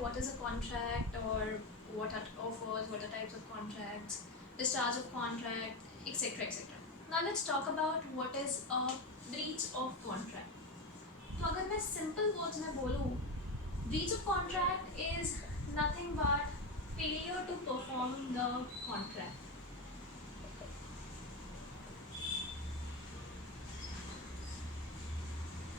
what is a contract, or what are offers, what are types of contracts, discharge of contract, etc. etc. Now let's talk about what is a breach of contract. तो अगर मैं simple words में बोलूँ, breach of contract is nothing but failure to perform the contract.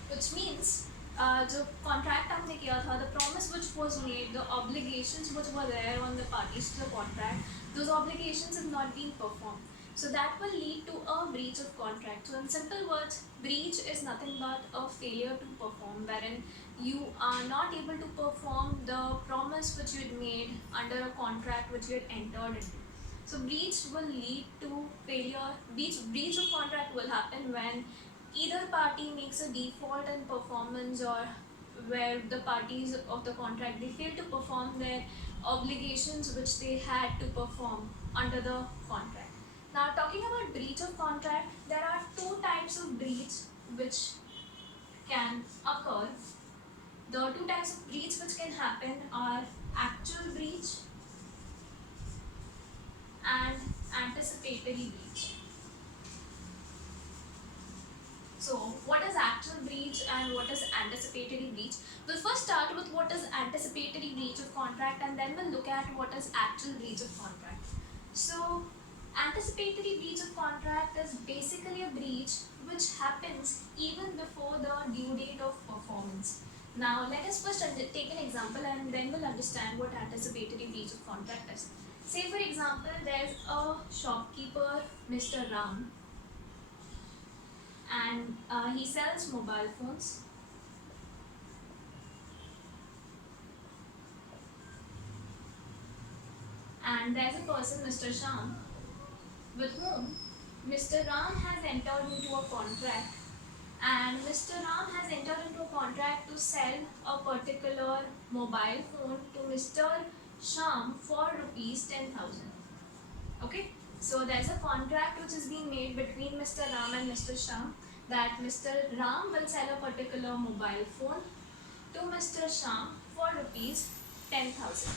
Which means जो contract हमने किया था, the promise which was made, the obligations which were there on the parties to the contract, those obligations have not been performed. So that will lead to a breach of contract. So in simple words, breach is nothing but a failure to perform, wherein you are not able to perform the promise which you had made under a contract which you had entered into. So breach will lead to failure. Breach of contract will happen when either party makes a default in performance, or where the parties of the contract, they fail to perform their obligations which they had to perform under the contract. Now talking about breach of contract, there are two types of breach which can occur. The two types of breach which can happen are actual breach and anticipatory breach. So what is actual breach and what is anticipatory breach? We'll first start with what is anticipatory breach of contract, and then we'll look at what is actual breach of contract. So anticipatory breach of contract is basically a breach which happens even before the due date of performance. Now let us first take an example, and then we'll understand what anticipatory breach of contract is. Say for example, there's a shopkeeper, Mr. Ram, and he sells mobile phones. And there's a person, Mr. Sham, with whom Mr. Ram has entered into a contract, and Mr. Ram has entered into a contract to sell a particular mobile phone to Mr. Sham for rupees 10,000. Okay, so there's a contract which is being made between Mr. Ram and Mr. Sham, that Mr. Ram will sell a particular mobile phone to Mr. Sham for rupees 10,000.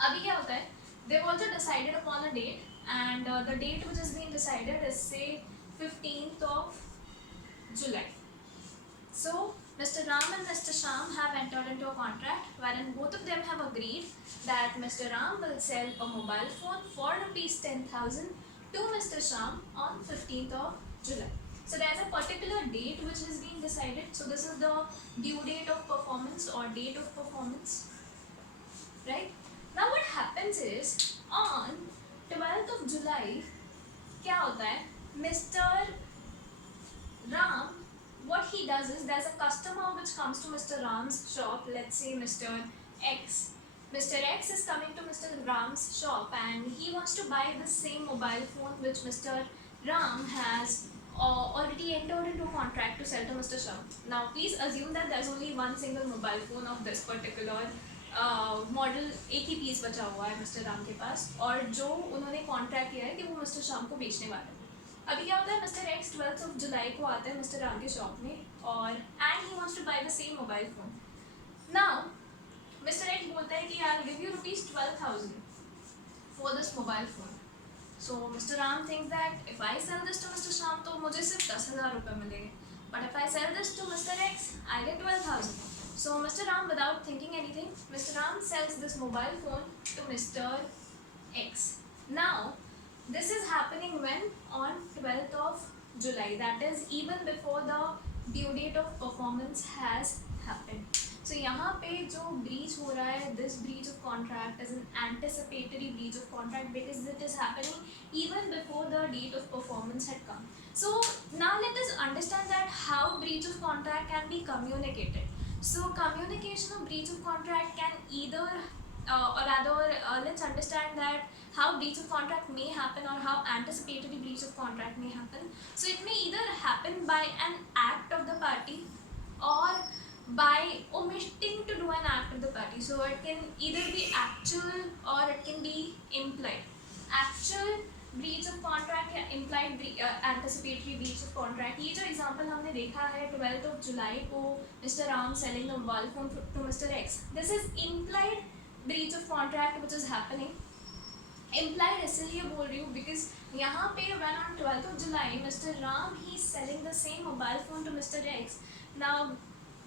अभी क्या होता है? They've also decided upon a date, and the date which has been decided is say 15th of July. So Mr. Ram and Mr. Sham have entered into a contract wherein both of them have agreed that Mr. Ram will sell a mobile phone for rupees 10,000 to Mr. Sham on 15th of July. So there's a particular date which has been decided. So this is the due date of performance or date of performance, right? Now what happens is, on 12th of July, क्या होता है? Mr. Ram, what he does is, there's a customer which comes to Mr. Ram's shop, let's say Mr. X. Mr. X is coming to Mr. Ram's shop and he wants to buy the same mobile phone which Mr. Ram has already entered into a contract to sell to Mr. Sham. Now please assume that there's only one single mobile phone of this particular model, एक ही piece बचा हुआ है mister Ram के पास, और जो उन्होंने contract किया है कि वो मिस्टर शाम को बेचने वाले हैं. अभी क्या होता है, mister x 12th of July को आता है मिस्टर राम के शॉप में, और and he wants to buy the same mobile phone. Now mister X बोलता है कि I will give you rupees 12,000 for this mobile phone. So mister Ram thinks that if I sell this to mister Shyam तो मुझे सिर्फ 10,000 रुपये मिलेंगे, but if I sell this to mister X I get 12,000. So Mr. Ram, without thinking anything, Mr. Ram sells this mobile phone to Mr. X. Now, this is happening when? On 12th of July. That is even before the due date of performance has happened. So यहाँ पे जो breach हो रहा है, this breach of contract is an anticipatory breach of contract because it is happening even before the date of performance had come. So now let us understand that how breach of contract can be communicated. So communication of breach of contract can either, or rather, let's understand that how breach of contract may happen or how anticipatory breach of contract may happen. So it may either happen by an act of the party or by omitting to do an act of the party. So it can either be actual or it can be implied. Actual breach of contract या implied anticipatory breach of contract, ये जो example हमने देखा है 12th of July को mister Ram selling the mobile phone to mister X, this is implied breach of contract which is happening. Implied इसलिए बोल रही हूँ बिकॉज यहाँ पे when on 12th of July mister Ram he is selling the same mobile phone to Mr. X. Now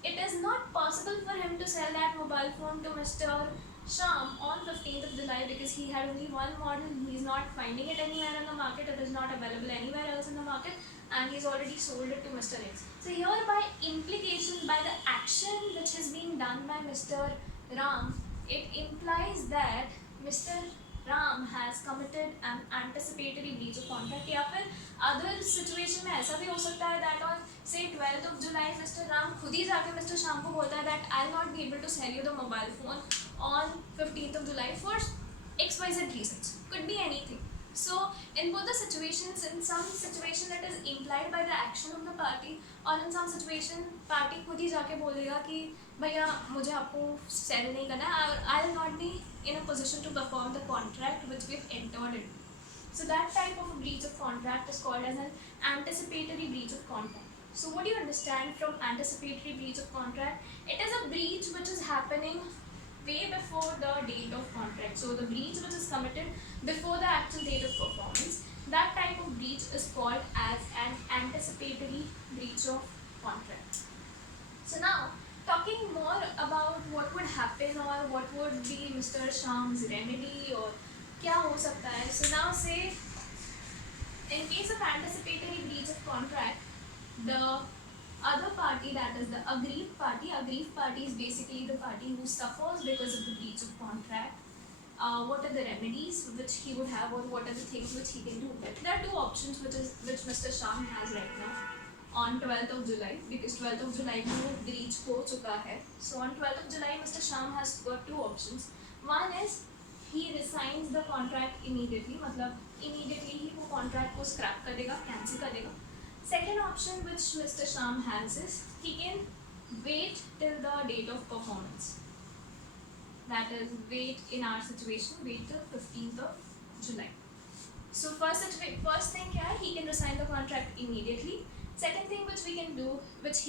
it is not possible for him to sell that mobile phone to Mr. Sham on 15th of July because he had only one model. He is not finding it anywhere in the market. It is not available anywhere else in the market, and he's already sold it to Mr. X. So here, by implication, by the action which is being done by Mr. Ram, it implies that Mr. Ram has committed an anticipatory breach of contract. या फिर other situation में ऐसा भी हो सकता है that on say 12th of July mister Ram खुद ही जाके मिस्टर शाम को बोलता है that I'll not be able to sell you the mobile phone on 15th of July for XYZ reasons. Could be anything. So in both the situations, in some situation it is implied by the action of the party, और in some situation party खुद ही जाके बोलेगा कि भैया मुझे आपको cell नहीं करना है, और I will not be in a position to perform the contract which we've entered into. So that type of a breach of contract is called as an anticipatory breach of contract. So what do you understand from anticipatory breach of contract? It is a breach which is happening way before the date of contract. So the breach which is committed before the actual date of performance, that type of breach is called as an anticipatory breach of contract. So now, talking more about what would happen or what would be Mr. Sham's remedy or क्या हो सकता है. So now say in case of anticipatory breach of contract, the other party, that is the aggrieved party is basically the party who suffers because of the breach of contract. What are the remedies which he would have, or what are the things which he can do? There are two options which Mr. Sham has right now on 12th of July, because 12th of July को breach हो चुका है. So on 12th of July Mr. Sham has got two options. One is he resigns the contract immediately, मतलब immediately ही वो contract को scrap कर देगा, cancel कर देगा. Second option which Mr. Sham has is he can wait till the date of performance. That is, wait in our situation, wait till 15th of July. So first thing क्या है, he can resign the contract immediately. Second thing which he can do is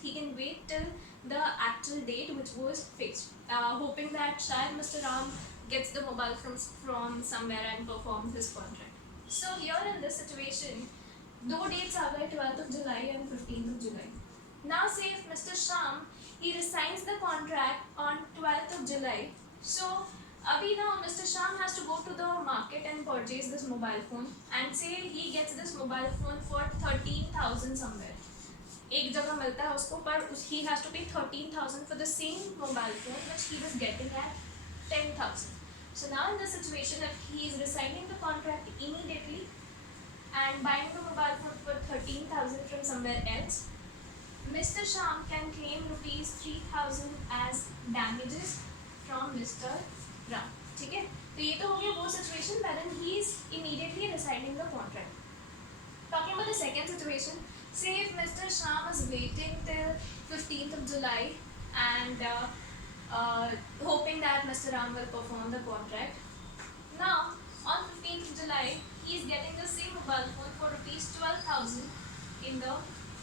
he can wait till the actual date which was fixed, hoping that शायद Mr. Ram gets the mobile from somewhere and performs his contract. So here in this situation, दो dates आ गए, 12th of July and 15th of July. Now say if Mr. Sham he resigns the contract on 12th of July, so अभी now Mr. Sham has to go to the market and purchase this mobile phone, and say he gets this mobile phone for 13,000 somewhere. एक जगह मिलता है उसको, पर he has to pay 13,000 for the same mobile phone which he was getting at 10,000. So now in this situation, if he is resigning the contract immediately and buying the mobile phone for 13,000 from somewhere else, Mr. Sham can claim rupees 3,000 as damages from Mr. Ram. ठीक है, तो ये तो हो गया वो situation wherein he is immediately resigning the contract. Talking about the second situation, say if Mr. Sham is waiting till 15th of July and hoping that Mr. Ram will perform the contract. Now on 15th of July he is getting the same mobile phone for rupees 12,000 in the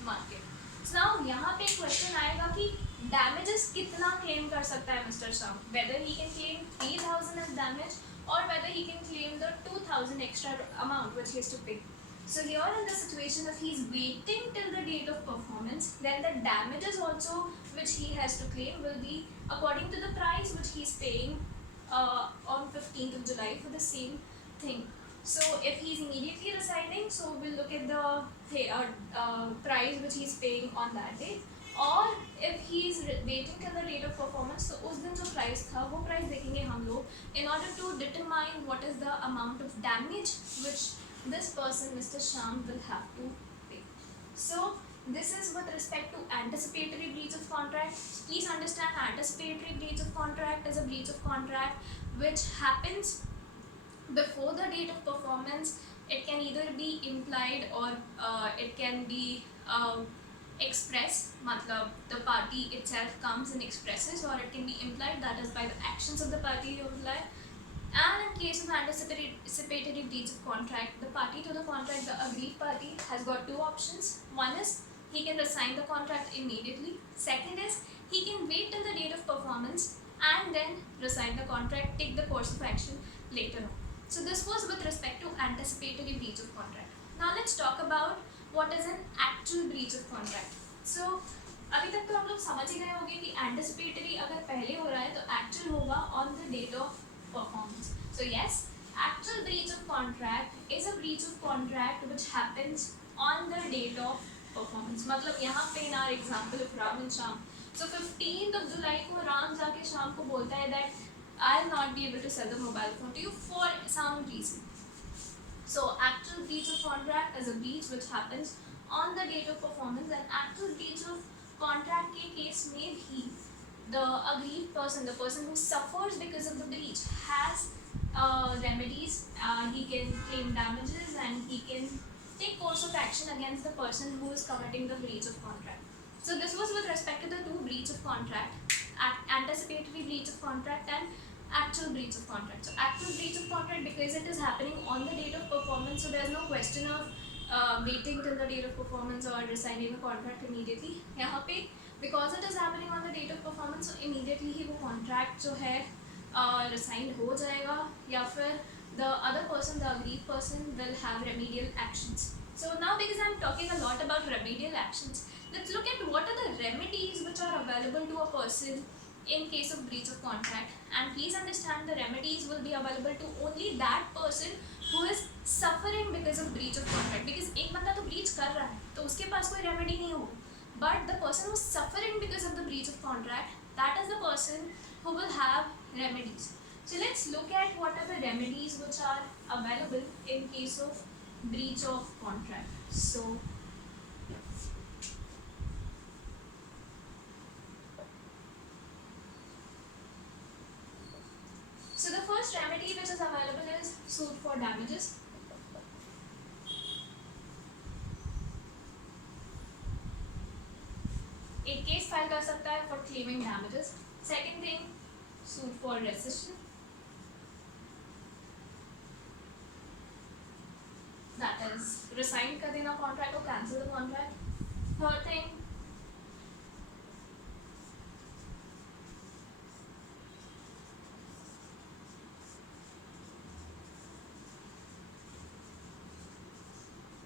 market. So now यहाँ पे question आएगा कि damages कितना claim कर सकता है Mr. Sham, whether he can claim 3,000 as damage or whether he can claim the 2,000 extra amount which he has to pay. So here in this situation, if he is waiting till the date of performance, then the damages also which he has to claim will be according to the price which he is paying on 15th of July for the same thing. So if he is immediately resigning, so we'll look at the price which he is paying on that day. और if he is waiting till the date of performance, तो उस दिन जो price था वो price देखेंगे हम लोग in order to determine what is the amount of damage which this person Mr. Sham will have to pay. So this is with respect to anticipatory breach of contract. Please understand, anticipatory breach of contract is a breach of contract which happens before the date of performance. It can either be implied or it can be express, matlab the party itself comes and expresses, or it can be implied, that is by the actions of the party you imply. And in case of anticipatory breach of contract, the party to the contract, the aggrieved party, has got two options. One is he can resign the contract immediately. Second is he can wait till the date of performance and then resign the contract, take the course of action later on. So this was with respect to anticipatory breach of contract. Now let's talk about what is an actual breach of contract. So अभी तक तो हम लोग समझ ही गए होंगे कि anticipatory अगर पहले हो रहा है तो एक्चुअल होगा on the date of performance. So yes, actual breach of contract is a breach of contract which happens on the date of performance. मतलब यहाँ पे in our example of Ram and Shyam, so 15th of July को राम जाके शाम को बोलता है that I'll not be able to sell the mobile phone to you for some reason. So actual breach of contract is a breach which happens on the date of performance, and actual breach of contract के case में भी the aggrieved person, the person who suffers because of the breach, has remedies. He can claim damages and he can take course of action against the person who is committing the breach of contract. So this was with respect to the two breach of contract, anticipatory breach of contract and actual breach of contract. So actual breach of contract, because it is happening on the date of performance, so there is no question of waiting till the date of performance or resigning the contract immediately. यहाँ पे because it is happening on the date of performance, so immediately ही वो contract जो है resign हो जाएगा, या फिर the other person, the aggrieved person, will have remedial actions. So now, because I am talking a lot about remedial actions, let's look at what are the remedies which are available to a person in case of breach of contract. And please understand, the remedies will be available to only that person who is suffering because of breach of contract. Because एक बंदा तो breach कर रहा है तो उसके पास कोई remedy नहीं होगा, but the person who is suffering because of the breach of contract, that is the person who will have remedies. So let's look at what are the remedies which are available in case of breach of contract. So the first remedy which is available is suit for damages. एक case file कर सकता है for claiming damages. Second thing, suit for rescission. That is resign कर देना contract or cancel the contract. Third thing,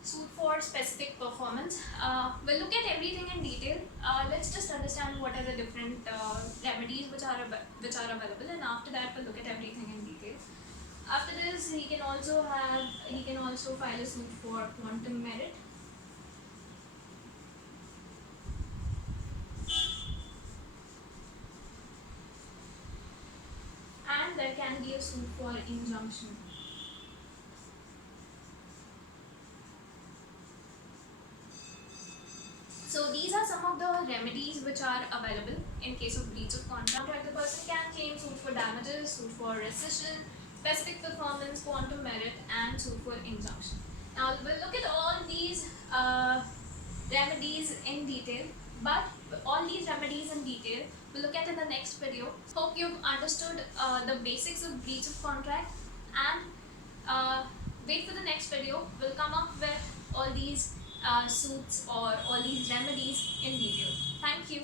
suit for specific performance. We'll look at everything in detail. Let's just understand what are the different remedies which are available, and after that we'll look at everything in detail. After this, he can also file a suit for quantum merit. And there can be a suit for injunction. So these are some of the remedies which are available in case of breach of contract. The person can claim suit for damages, suit for rescission, specific performance, quantum merit, and suit for injunction. Now we'll look at all these remedies in detail, but all these remedies in detail we'll look at in the next video. Hope you've understood the basics of breach of contract, and wait for the next video. We'll come up with all these suits or all these remedies in detail. Thank you.